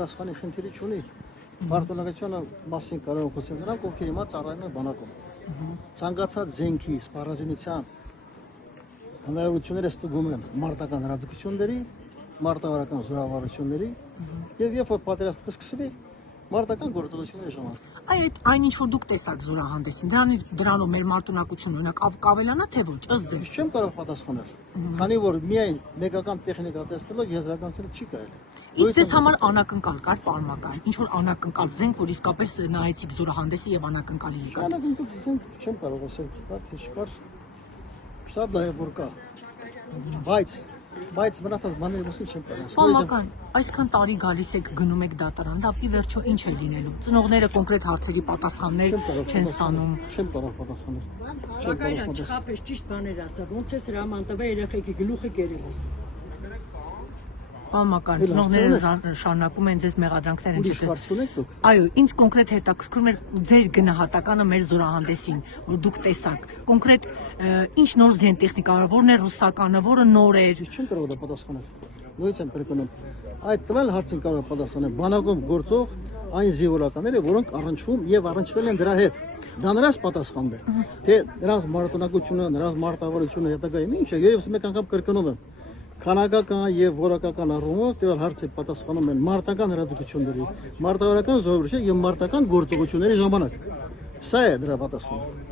պատասխանի խնդիրի չունի։ Պարտունակությունը մասին կարող ենք խոսել նրանք, ովքեր հիմա ծառայում են բանակում։ Ցանկացած զենքի սպառազինության հնարավորությունները ստուգում են մարտական հրաձգությունների, մարտավարական զորավարությունների եւ երբ որ պատերազմը սկսվի, մարտական գործողությունների ժամանակ։ Այդ այնինչ որ դուք տեսաք զորահանդեսին, դրանով մեր մարտունակությունը օրինակ կավելանա թե ոչ, ըստ ձեզ։ Չեմ կարող պատասխանել։ Քանի որ միայն մեկական տեխնիկա տեսնելով եզրականությունը չի կարելի։ Իսկ ձեզ համար անակնկալ կար պարմական, ինչ որ անակնկալ զենք, որ իսկապես նայեցիք զորահանդեսի եւ անակնկալի եկան։ Անակնկալ զենք չեմ կարող ասել, կար թե չկար։ Շատ լավ է որ կա։ Բայց մնացած բաների մասին չեմ կարող ասել։ Պարմական, այսքան տարի գալիս եք գնում եք դատարան, լավ ի վերջո ինչ է լինելու։ Ծնողները կոնկրետ հարցերի պատասխաններ չեն ստանում։ Չեմ կարող պատասխանել։ Բակարյան, չխապես ճիշտ բաներ ասա, ոնց է հրաման տվել երեխեքի գլուխը կերելս։ Պարմական, ծնողները շարունակում են ձեզ մեղադրանքներ են չտել։ Այո, ինձ կոնկրետ հետաքրքրում էր ձեր գնահատականը մեր զորահանդեսին, որ դուք տեսաք։ Կոնկրետ ինչ նոր զենտեխնիկա, որն է ռուսականը, որը նոր էր։ Չեմ կարող դա պատասխանել։ Նույնիսկ եմ կրկնում։ Այդ տվել հարցին կարող պատասխանել բանակում գործող այն զինվորականները, որոնք առնչվում եւ առնչվել են դրա հետ։ Դա նրանց պատասխանն է։ Թե նրանց մարտունակությունը, նրանց մարտավարությունը հետագայում ինչ է, ես մեկ անգամ կրկնում եմ։ Քանակական եւ որակական առումով տվել հարցի պատասխանում են մարտական հրաձգությունների, մարտավարական զորավարության եւ մարտական գործողությունների ժամանակ։ Սա է դրա պատասխանը։